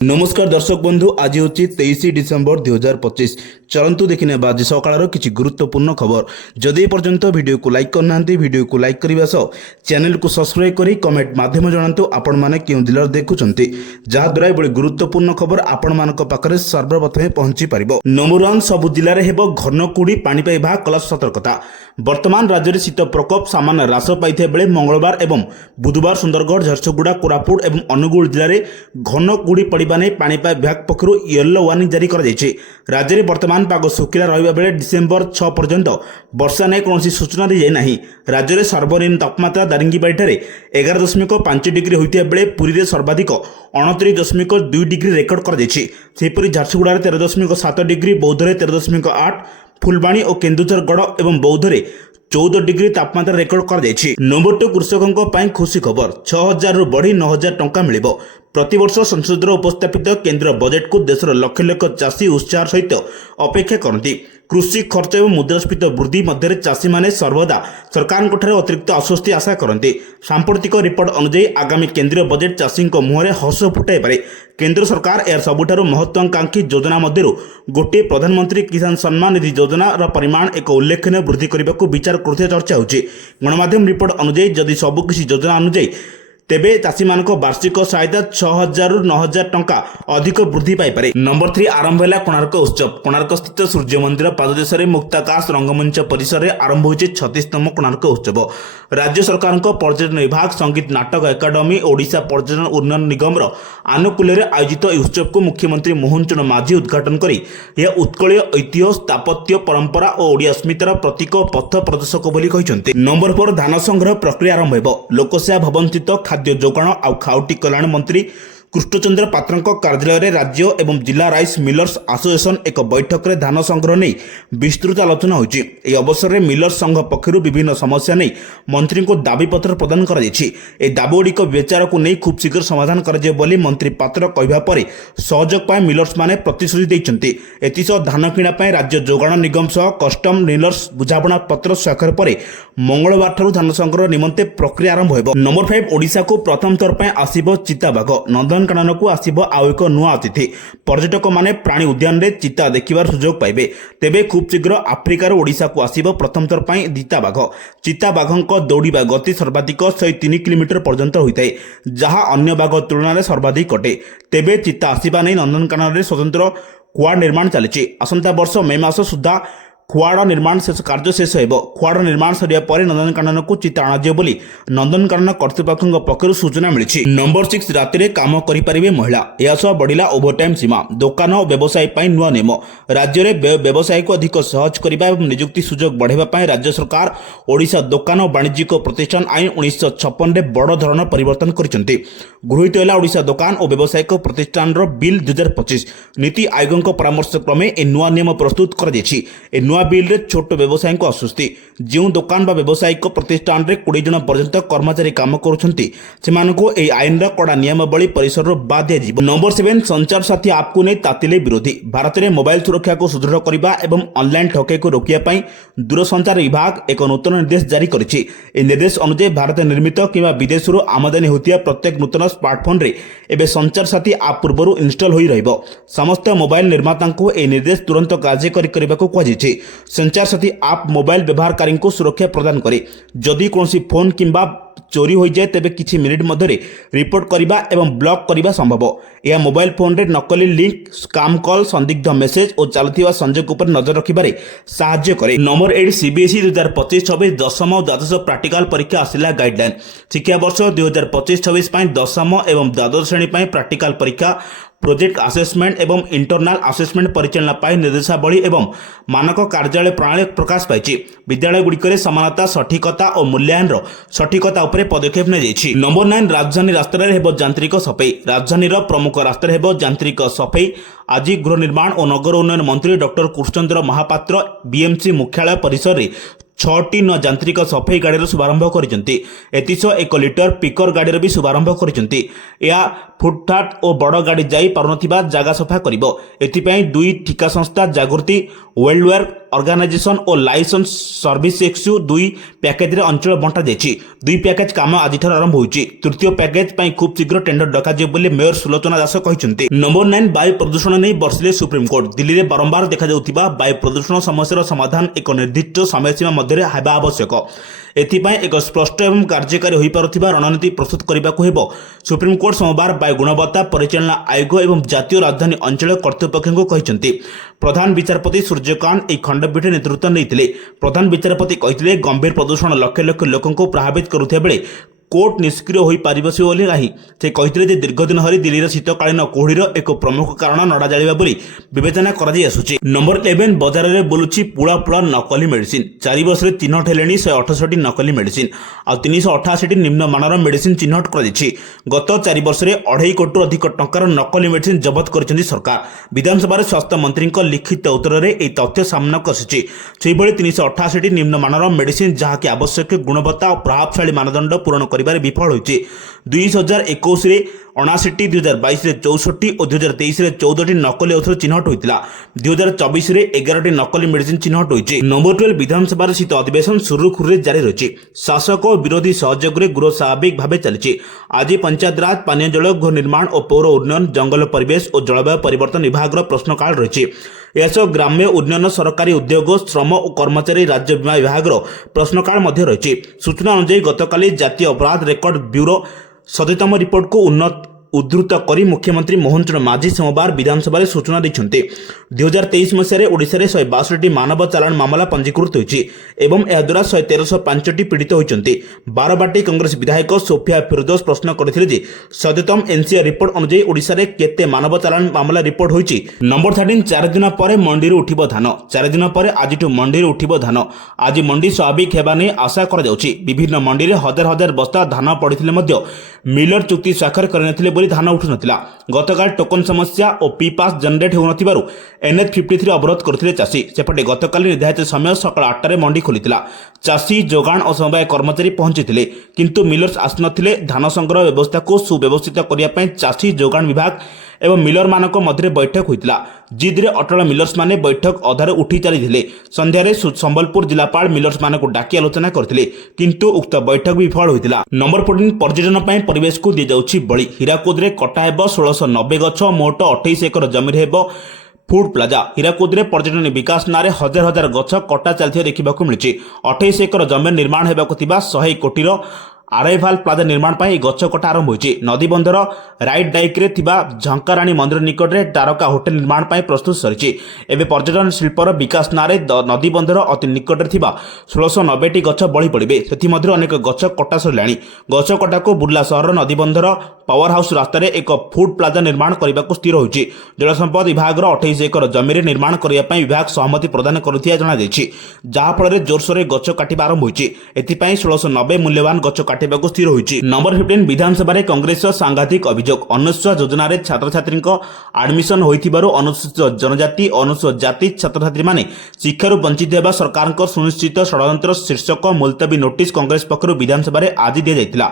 नमस्कार दर्शक बंधु आज हूँ 23 डिसेम्बर 2025। चलतु देखने आज सकाल किसी गुरुत्वपूर्ण खबर। जदि पर्यंत वीडियो को लाइक करना वीडियो को लाइक करने सह चैनल को सब्सक्राइब करी कमेंट माध्यम जनातु आपण मैंने क्यों जिले देखुंत जहाद्वारा ये गुरुत्वपूर्ण खबर आपण मान पाखे सर्वप्रथमे पहुंची पार। नंबर 1 सबु जिले में घनकुड़ी पाणीपाग विभाग कला सतर्कता। वर्तमान राज्य में शीत प्रकोप सामान्य ह्रास पाई बेले मंगलवार एवं बुधवार सुंदरगढ़ झारसुगुड़ा कोरापुट और अनुगुल जिले में घनकुड़ी पड़ा नहीं पाणीपाग विभाग पक्षर येलो वार्निंग जारी कर राज्य में वर्तमान पाग शुखिला रहा बेले डिसेम्बर 6 पर्यंत वर्षा नहीं कौन सूचना दी जाए ना। राज्य में सर्वनिम्न तापमात्रा दारिंगीबाड़ी 11.5 डिग्री होता बेले पुरी में सर्वाधिक 29.2 डिग्री रेकर्ड कर झारसुगुड़ा 13.7 डिग्री, बौद्धे 13.8, फुलबाणी और केन्दुझरगढ़ एवं बौद्धे 14 डिग्री तापमात्रा रेकर्ड कर नंबर 2 कृषकों खुशी खबर 6000 रु बढ़ी 9000 टंका मिल प्रतिवर्ष संसद उपस्थापित केंद्र बजेट को देशर लक्ष लक्ष चाषी उत्साह सहित अपेक्षा करती। कृषि खर्च और मुद्रास्फीति वृद्धि मध्य चाषी माने सर्वदा सरकार अतिरिक्त आश्वस्ति आशा करते। सांप्रतिक रिपोर्ट अनुଯାयी आगामी केंद्रीय बजेट चाषी मुहर हस फुटाई पारे। केंद्र सरकार यार सबुठारु महत्वाकांक्षी योजना मध्य गोटे प्रधानमंत्री किसान सम्मान निधि योजना परिमाण एक उल्लेखनीय वृद्धि करने को विचार कर चर्चा होगी। गणमाध्यम रिपोर्ट अनुଯାयी जदि सबकिछि योजना अनुଯାयी तेबे चाषी मान वार्षिक सहायता 6000 रु 9000 टंका अधिक वृद्धि पाइपे। नंबर 3 आरंभ है कोणार्क उत्सव। कोणार्क स्थित सूर्य मंदिर पाददेश में मुक्ताकाश रंगमंच परिसर में आरंभ हो 36तम कोणार्क उत्सव। राज्य सरकार पर्यटन विभाग संगीत नाटक एकाडेमी ओडिशा पर्यटन उन्नयन निगम आनुकूल्य आयोजित उत्सव को मुख्यमंत्री मोहन चरण माझी उद्घाटन कर यह उत्कलीय ऐतिह्य स्थापत्य परंपरा और ओडिया अस्मितार प्रतीक पथ प्रदर्शक बोली कहते। नंबर 4 धान संग्रह प्रक्रिया आरंभ हो। लोकसेवा भवन स्थित खाद्य जोगाण और खाउटी कल्याण मंत्री कृष्णचंद्र पात्रଙ୍କ कार्यालय में राज्य एवं जिला राइस मिलर्स एसोसिएशन एक बैठक में धान संग्रह नहीं विस्तृत आलोचना होगी। यह अवसर में मिलर्स संघ पक्षर विभिन्न समस्या नहीं मंत्री को दाबीपत्र प्रदान कर दाबीगुड़िक विचार को नहीं खूब शीघ्र समाधान कर मंत्री पात्र कहवा पर सहयोग मिलर्स माने प्रतिश्रुति देते। एसह धान किणा राज्य जोगाण निगम सह कस्टम मिलर्स बुझाणा पत्र स्वाक्षर पर मंगलवार ठारू धान संग्रह निमंते प्रक्रिया आरंभ हो। नंबर 5 ओडिशा को प्रथम थर पर आसिबो चिताबाघ। नंदनकानन को आसिबो आउ एक नुआ अतिथि। पर्यटक माने प्राणी उद्यान रे चिता देखिबार सुजोग पाइबे। तेबे खूब शीघ्र आफ्रिकार ओडिशा को आसिबो प्रथम थर पर चिताबाघ। चिताबाघक दौड़िबा गति सर्वाधिक 103 किलोमीटर पर्यंत होता है, जहां अन्य बाघ तुलना में सर्वाधिक अटे। तेबे चिता आसिबा नहीं नंदनकानन रे स्वतंत्र कुआ निर्माण चली। आसंता वर्ष मे मास सुधा खुआड़ निर्माण कार्य शेष हो। खुआड़ निर्माण सरिया पर नंदनकानन को चिता अणाଯିବ ବୋଲି नंदनकानन कर्तृपक्षों पक्षर सूचना मिली। नंबर 6 राति काम करें महिला। यह बढ़िला ओभरटाइम सीमा। दुकान और व्यवसायी नुआ नियम। राज्य में व्यवसाय को अधिक सहज करने और निजुक्ति सुजोग बढ़ावा राज्य सरकार ओडिशा दुकान और वाणिज्यिक प्रतिष्ठान आईन 1956 में बड़ धरण परिवर्तन करते। गृहीत है ओडिशा दुकान और व्यावसायिक प्रतिष्ठान बिल 2025। नीति आयोग परामर्श क्रमे ए नुआ नियम प्रस्तुत कर बिल रे छोट व्यवसायी को आश्वस्ति। जो दुकान बा व्यावसायिक प्रतिष्ठान रे 20 जन पर्यंत कर्मचारी काम करुछंती सेमानको ए आईन रा कड़ा नियमावली परिसर बाद दिया। नंबर 7 संचार साथी ऐप को नहीं तातिले विरोधी। भारत में मोबाइल सुरक्षा को सुदृढ़ करने एवं ऑनलाइन ठकेई को रोकने दूरसंचार विभाग एक नूतन निर्देश जारी करिछि। ए निर्देश अनुसार भारत निर्मित किंवा विदेश आमदानी होतिया प्रत्येक नूतन स्मार्टफोन रे एबे संचार साथी ऐप पूर्व इंस्टॉल होई रहइबो। समस्त मोबाइल निर्माता को ए निर्देश तुरंत कार्यकारी करने को कहुछि। संचार साथी ऐप मोबाइल व्यवहारकारी को सुरक्षा प्रदान करे। जदि कौन फोन किंबा चोरी हो जाए तेबे किछि मिनिट मध्य रिपोर्ट करने एवं ब्लॉक करने संभव। यह मोबाइल फोन रे नकली लिंक स्काम कॉल संदिग्ध मेसेज और चलुवा संजोग पर नजर रखिबारे साहाय्य करे। नंबर 8 सीबीएसई 2025-26 दशम और द्वादश प्रैक्टिकल परीक्षा आसिला गाइडलाइन। शिक्षा वर्ष 2025-26 दशम एवं द्वादश श्रेणी प्रैक्टिकल परीक्षा प्रोजेक्ट असेसमेंट एवं इंटरनाल असेसमेंट परिचालना पाई निर्देशावली एवं मानक कार्यालय प्रणाली प्रकाश पाई। विद्यालय गुड़िक समानता सठिकता और मूल्यांकन सठिकता उपरे पदक्षेप नहीं। नंबर 9 राजधानी रास्तार हेब यांत्रिक सफाई। राजधानी प्रमुख रास्तार हेब यांत्रिक सफाई। आज गृह निर्माण और नगर उन्नयन मंत्री डॉक्टर कृष्णचंद्र महापात्र बीएमसी मुख्यालय परिसर में 6टी नूआ यांत्रिक सफाई गाड़ी शुभारंभ करते। एक लिटर पिकर गाड़ी भी शुभारंभ करते। फुटपाथ और बड़ गाड़ी जाई पारुनथिबा जागा सफा करिबो। एथिपई 2 ठिका संस्था जागृति वेल्डवेयर ଅର୍ଗାନାଇଜେସନ ଓ ଲାଇସେନ୍ସ ସର୍ଭିସ ଏକ୍ସୟୁ 2 ପ୍ୟାକେଜରେ ଅଞ୍ଚଳ ବଣ୍ଟା ଯାଇଛି। 2 ପ୍ୟାକେଜ କାମ ଆଜିଠାରୁ ଆରମ୍ଭ ହୋଇଛି। ତୃତୀୟ ପ୍ୟାକେଜ ପାଇଁ ଖୁବ୍ ଶୀଘ୍ର ଟେଣ୍ଡର ଡକାଯିବ ବୋଲି ମେୟର ସୁଲୋଚନା ଦାସ କହିଛନ୍ତି। ନମ୍ବର 9 ବାୟୁ ପ୍ରଦୂଷଣ ନେଇ ବର୍ଷିଲେ ସୁପ୍ରିମକୋର୍ଟ। ଦିଲ୍ଲୀରେ ବାରମ୍ବାର ଦେଖାଯାଉଥିବା ବାୟୁ ପ୍ରଦୂଷଣ ସମସ୍ୟାର ସମାଧାନ ଏକ ନିର୍ଦ୍ଦିଷ୍ଟ ସମୟସୀମା ମଧ୍ୟରେ ହେବା ଆବଶ୍ୟକ। ଏଥିପାଇଁ ଏକ ସ୍ପଷ୍ଟ ଏବଂ କାର୍ଯ୍ୟକାରୀ ହୋଇପାରୁଥିବା ରଣନୀତି ପ୍ରସ୍ତୁତ କରିବାକୁ ହେବ। ସୁପ୍ରିମକୋର୍ଟ ସୋମବାର ବାୟୁ ଗୁଣବତ୍ତା ପରିଚାଳନା ଆୟୋଗ ଏବଂ ଜାତୀୟ ରାଜଧାନୀ ଅଞ୍ଚଳ କର୍ତ୍ତୃପକ୍ଷଙ୍କୁ କହିଛନ୍ତି। ପ୍ରଧାନ ବିଚାରପତି ସୂର୍ଯ୍ୟକାନ୍ତ ଏହି ଖଣ୍ଡପୀଠ ନେତୃତ୍ୱ ନେଇଥିଲେ। ପ୍ରଧାନ ବିଚାରପତି କହିଥିଲେ, ଗମ୍ଭୀର ପ୍ରଦୂଷଣ ଲକ୍ଷ ଲକ୍ଷ ଲୋକଙ୍କୁ ପ୍ରଭାବିତ କରୁଥିବା ବେଳେ କୋର୍ଟ ନିଷ୍କ୍ରିୟ ହୋଇପାରିବ ବୋଲି ନାହିଁ। ସେ କହିଥିଲେ ଯେ ଦୀର୍ଘଦିନ ଧରି ଦିଲ୍ଲୀର ଶୀତକାଳୀନ କୁହୁଡ଼ିର ଏକ ପ୍ରମୁଖ କାରଣ ନଡ଼ା ଜାଳିବା ବୋଲି ବିବେଚନା କରାଯାଇ ଆସୁଛି। ନମ୍ବର 11 ବଜାରରେ ବୁଲୁଛି ପୁଳା ପୁଳା ନକଲି ମେଡିସିନ। 4 ବର୍ଷରେ ଚିହ୍ନଟ ହେଲେଣି 168ଟି ନକଲି ମେଡିସିନ ଆଉ 388ଟି ନିମ୍ନମାନର ମେଡିସିନ ଚିହ୍ନଟ କରାଯାଇଛି। ଗତ 4 ବର୍ଷରେ 2.5 କୋଟିରୁ ଅଧିକ ଟଙ୍କାର ନକଲି ମେଡିସିନ ଜବତ କରିଛନ୍ତି ସରକାର। ବିଧାନସଭାରେ ସ୍ୱାସ୍ଥ୍ୟ ମନ୍ତ୍ରୀଙ୍କ ଲିଖିତ ଉତ୍ତରରେ ଏହି ତଥ୍ୟ ସାମ୍ନାକୁ ଆସିଛି। ସେହିଭଳି 388ଟି ନିମ୍ନମାନର ମେଡିସିନ ଯାହାକି ଆବଶ୍ୟକ ଗୁଣବତ୍ତା ଓ ପ୍ରଭାବଶାଳୀ ମାନଦଣ୍ଡ ପୂରଣ କରିବାରେ ବିଫଳ ହୋଇଛି। 2021ରେ 79ଟି, 2022ରେ 64ଟି ଓ 2023ରେ 14ଟି ନକଲି ଔଷଧ ଚିହ୍ନଟ ହୋଇଥିଲା। 2024ରେ 11ଟି ନକଲି ମେଡିସିନ ଚିହ୍ନଟ ହୋଇଛି। ନମ୍ବର 12 ବିଧାନସଭାର ଶୀତ ଅଧିବେଶନ ସୁରୁଖୁରୁରେ ଜାରି ରହିଛି। ଶାସକ ଓ ବିରୋଧୀ ସହଯୋଗରେ ଗୃହ ସ୍ୱାଭାବିକ ଭାବେ ଚାଲିଛି। ଆଜି ପଞ୍ଚାୟତରାଜ, ପାନୀୟ ଜଳ, ଗୃହ ନିର୍ମାଣ ଓ ପୌର ଉନ୍ନୟନ, ଜଙ୍ଗଲ ପରିବେଶ ଓ ଜଳବାୟୁ ପରିବର୍ତ୍ତନ ବିଭାଗର ପ୍ରଶ୍ନକାଳ ରହିଛି। ଏହାସହ ଗ୍ରାମ୍ୟ ଉନ୍ନୟନ, ସରକାରୀ ଉଦ୍ୟୋଗ, ଶ୍ରମ ଓ କର୍ମଚାରୀ ରାଜ୍ୟ ବୀମା ବିଭାଗର ପ୍ରଶ୍ନକାଳ ମଧ୍ୟ ରହିଛି। ସୂଚନା ଅନୁଯାୟୀ ଗତକାଲି ଜାତୀୟ ଅପରାଧ ରେକର୍ଡ ବ୍ୟୁରୋ 70ତମ ରିପୋର୍ଟକୁ ଉଦ୍ଧୃତ କରି ମୁଖ୍ୟମନ୍ତ୍ରୀ ମୋହନ ଚରଣ ମାଝୀ ସୋମବାର ବିଧାନସଭାରେ ସୂଚନା ଦେଇଛନ୍ତି। 2023 ମସିହାରେ ଓଡ଼ିଶାରେ 162ଟି ମାନବ ଚାଲାଣ ମାମଲା ପଞ୍ଜୀକୃତ ହୋଇଛି ଏବଂ ଏହାଦ୍ୱାରା 1305ଟି ପୀଡ଼ିତ ହୋଇଛନ୍ତି। ବାରବାଟୀ କଂଗ୍ରେସ ବିଧାୟକ ସୋଫିଆ ଫିରଦୋଷ ପ୍ରଶ୍ନ କରିଥିଲେ ଯେ 70ତମ ଏନସିଆର ରିପୋର୍ଟ ଅନୁଯାୟୀ ଓଡ଼ିଶାରେ କେତେ ମାନବ ଚାଲାଣ ମାମଲା ରିପୋର୍ଟ ହୋଇଛି। ନମ୍ବର 13 4 ଦିନ ପରେ ମଣ୍ଡିରୁ ଉଠିବ ଧାନ। 4 ଦିନ ପରେ ଆଜିଠୁ ମଣ୍ଡିରୁ ଉଠିବ ଧାନ। ଆଜି ମଣ୍ଡି ସ୍ୱାଭାବିକ ହେବା ନେଇ ଆଶା କରାଯାଉଛି। ବିଭିନ୍ନ ମଣ୍ଡିରେ ହଜାର ହଜାର ବସ୍ତା ଧାନ ପଡ଼ିଥିଲେ ମଧ୍ୟ ମିଲର ଚୁକ୍ତି ସ୍ୱାକ୍ଷର କରିନଥିଲେ ବୋଲି ଧାନ ଉଠୁନଥିଲା। ଗତକାଲି ଟୋକନ ସମସ୍ୟା ଓ ପି ପାସ୍ ଜେନେରେଟ୍ ହେଉନଥିବାରୁ NH-53 ଅବରୋଧ କରୁଥିଲେ ଚାଷୀ। ସେପଟେ ଗତକାଲି ନିର୍ଦ୍ଧାରିତ ସମୟ ସକାଳ 8ଟାରେ ମଣ୍ଡି ଖୋଲିଥିଲା। ଚାଷୀ, ଯୋଗାଣ ଓ ସମବାୟ କର୍ମଚାରୀ ପହଞ୍ଚିଥିଲେ କିନ୍ତୁ ମିଲର୍ସ ଆସିନଥିଲେ। ଧାନ ସଂଗ୍ରହ ବ୍ୟବସ୍ଥାକୁ ସୁବ୍ୟବସ୍ଥିତ କରିବା ପାଇଁ ଚାଷୀ, ଯୋଗାଣ ବିଭାଗ ଏବଂ ମିଲରମାନଙ୍କ ମଧ୍ୟରେ ବୈଠକ ହୋଇଥିଲା। ଜିଦ୍ରେ ଅଟଳ ମିଲର୍ସମାନେ ବୈଠକ ଅଧାରୁ ଉଠି ଚାଲିଥିଲେ। ସନ୍ଧ୍ୟାରେ ସମ୍ବଲପୁର ଜିଲ୍ଲାପାଳ ମିଲର୍ସମାନଙ୍କୁ ଡାକି ଆଲୋଚନା କରିଥିଲେ କିନ୍ତୁ ଉକ୍ତ ବୈଠକ ବିଫଳ ହୋଇଥିଲା। ନମ୍ବର 14 ପର୍ଯ୍ୟଟନ ପାଇଁ ପରିବେଶକୁ ଦିଆଯାଉଛି ବଳି। ହୀରାକୁଦରେ କଟା ହେବ 1690 ଗଛ। ମୋଟ 28 ଏକର ଜମିରେ ହେବ ଫୁଡ୍ ପ୍ଲାଜା। ହୀରାକୁଦରେ ପର୍ଯ୍ୟଟନ ବିକାଶ ନାଁରେ ହଜାର ହଜାର ଗଛ କଟା ଚାଲିଥିବା ଦେଖିବାକୁ ମିଳିଛି। 28 ଏକର ଜମିରେ ନିର୍ମାଣ ହେବାକୁ ଥିବା 100 କୋଟିର ଆରାଇଭାଲ ପ୍ଲାଜା ନିର୍ମାଣ ପାଇଁ ଗଛ କଟା ଆରମ୍ଭ ହୋଇଛି। ନଦୀବନ୍ଧର ରାଇଟ୍ ଡାଇକ୍ରେ ଥିବା ଝଙ୍କାରାଣୀ ମନ୍ଦିର ନିକଟରେ ତାରକା ହୋଟେଲ ନିର୍ମାଣ ପାଇଁ ପ୍ରସ୍ତୁତ ସରିଛି। ଏବେ ପର୍ଯ୍ୟଟନ ଶିଳ୍ପର ବିକାଶ ନାଁରେ ନଦୀବନ୍ଧର ଅତି ନିକଟରେ ଥିବା 1690ଟି ଗଛ ବଳି ପଡ଼ିବେ। ସେଥିମଧ୍ୟରୁ ଅନେକ ଗଛ କଟା ସରିଲାଣି। ଗଛ କଟାକୁ ବୁର୍ଲା ସହରର ନଦୀବନ୍ଧର ପାୱାର ହାଉସ୍ ରାସ୍ତାରେ ଏକ ଫୁଡ୍ ପ୍ଲାଜା ନିର୍ମାଣ କରିବାକୁ ସ୍ଥିର ହୋଇଛି। ଜଳସମ୍ପଦ ବିଭାଗର 28 ଏକର ଜମିରେ ନିର୍ମାଣ କରିବା ପାଇଁ ବିଭାଗ ସହମତି ପ୍ରଦାନ କରୁଥିବା ଜଣାଯାଇଛି, ଯାହାଫଳରେ ଜୋରସୋରରେ ଗଛ କାଟିବା ଆରମ୍ଭ ହୋଇଛି। ଏଥିପାଇଁ 1690 ମୂଲ୍ୟବାନ ଗଛ କାଟିବାକୁ ସ୍ଥିର ହୋଇଛି। ନମ୍ବର 15 ବିଧାନସଭାରେ କଂଗ୍ରେସର ସାଂଘାତିକ ଅଭିଯୋଗ। ଅନୁସୂଚିତ ଯୋଜନାରେ ଛାତ୍ରଛାତ୍ରୀଙ୍କ ଆଡମିଶନ ହୋଇଥିବାରୁ ଅନୁସୂଚିତ ଜନଜାତି ଓ ଅନୁସୂଚିତ ଜାତି ଛାତ୍ରଛାତ୍ରୀମାନେ ଶିକ୍ଷାରୁ ବଞ୍ଚିତ ହେବା ସରକାରଙ୍କ ସୁନିଶ୍ଚିତ ଷଡ଼ଯନ୍ତ୍ର ଶୀର୍ଷକ ମୁଲତବୀ ନୋଟିସ କଂଗ୍ରେସ ପକ୍ଷରୁ ବିଧାନସଭାରେ ଆଜି ଦିଆଯାଇଥିଲା,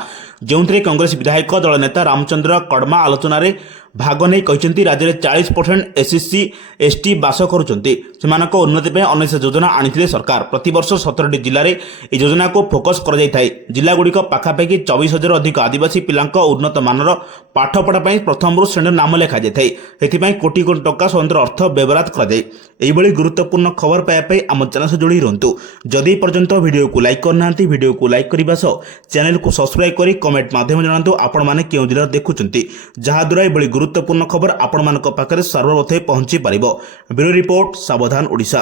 ଯେଉଁଥିରେ କଂଗ୍ରେସ ବିଧାୟକ ଦଳ ନେତା ରାମଚନ୍ଦ୍ର କଡମା ଆଲୋଚନାରେ ଭାଗ ନେଇ କହିଛନ୍ତି ରାଜ୍ୟରେ 40% SC ST ବାସ କରୁଛନ୍ତି। ସେମାନଙ୍କ ଉନ୍ନତି ପାଇଁ ଅନେକ ଯୋଜନା ଆଣିଥିଲେ ସରକାର। ପ୍ରତିବର୍ଷ 17ଟି ଜିଲ୍ଲାରେ ଏହି ଯୋଜନାକୁ ଫୋକସ୍ କରାଯାଇଥାଏ। ଜିଲ୍ଲାଗୁଡ଼ିକ ପାଖାପାଖି 24,000ରୁ ଅଧିକ ଆଦିବାସୀ ପିଲାଙ୍କ ଉନ୍ନତ ମାନର ପାଠପଢ଼ା ପାଇଁ ପ୍ରଥମରୁ ଶ୍ରେଣୀର ନାମ ଲେଖାଯାଇଥାଏ। ସେଥିପାଇଁ କୋଟି କୋଟି ଟଙ୍କା ସ୍ୱତନ୍ତ୍ର ଅର୍ଥ ବ୍ୟବହାର କରାଯାଏ। ଏହିଭଳି ଗୁରୁତ୍ୱପୂର୍ଣ୍ଣ ଖବର ପାଇବା ପାଇଁ ଆମ ଚ୍ୟାନେଲ ସହ ଯୋଡ଼ି ରୁହନ୍ତୁ। ଯଦି ଏପର୍ଯ୍ୟନ୍ତ ଭିଡ଼ିଓକୁ ଲାଇକ୍ କରିନାହାନ୍ତି, ଭିଡ଼ିଓକୁ ଲାଇକ୍ କରିବା ସହ ଚ୍ୟାନେଲକୁ ସବସ୍କ୍ରାଇବ୍ କରି କମେଣ୍ଟ ମାଧ୍ୟମରେ ଜଣାନ୍ତୁ ଆପଣମାନେ କେଉଁ ଜିଲ୍ଲାରେ ଦେଖୁଛନ୍ତି, ଯାହାଦ୍ୱାରା ଏଭଳି ଗୁରୁତ୍ୱପୂର୍ଣ୍ଣ ଖବର ଆପଣମାନଙ୍କ ପାଖରେ ସର୍ବପ୍ରଥମେ ପହଞ୍ଚି ପାରିବ। ବ୍ୟୁରୋ ରିପୋର୍ଟ, ସାବଧାନ ଓଡ଼ିଶା।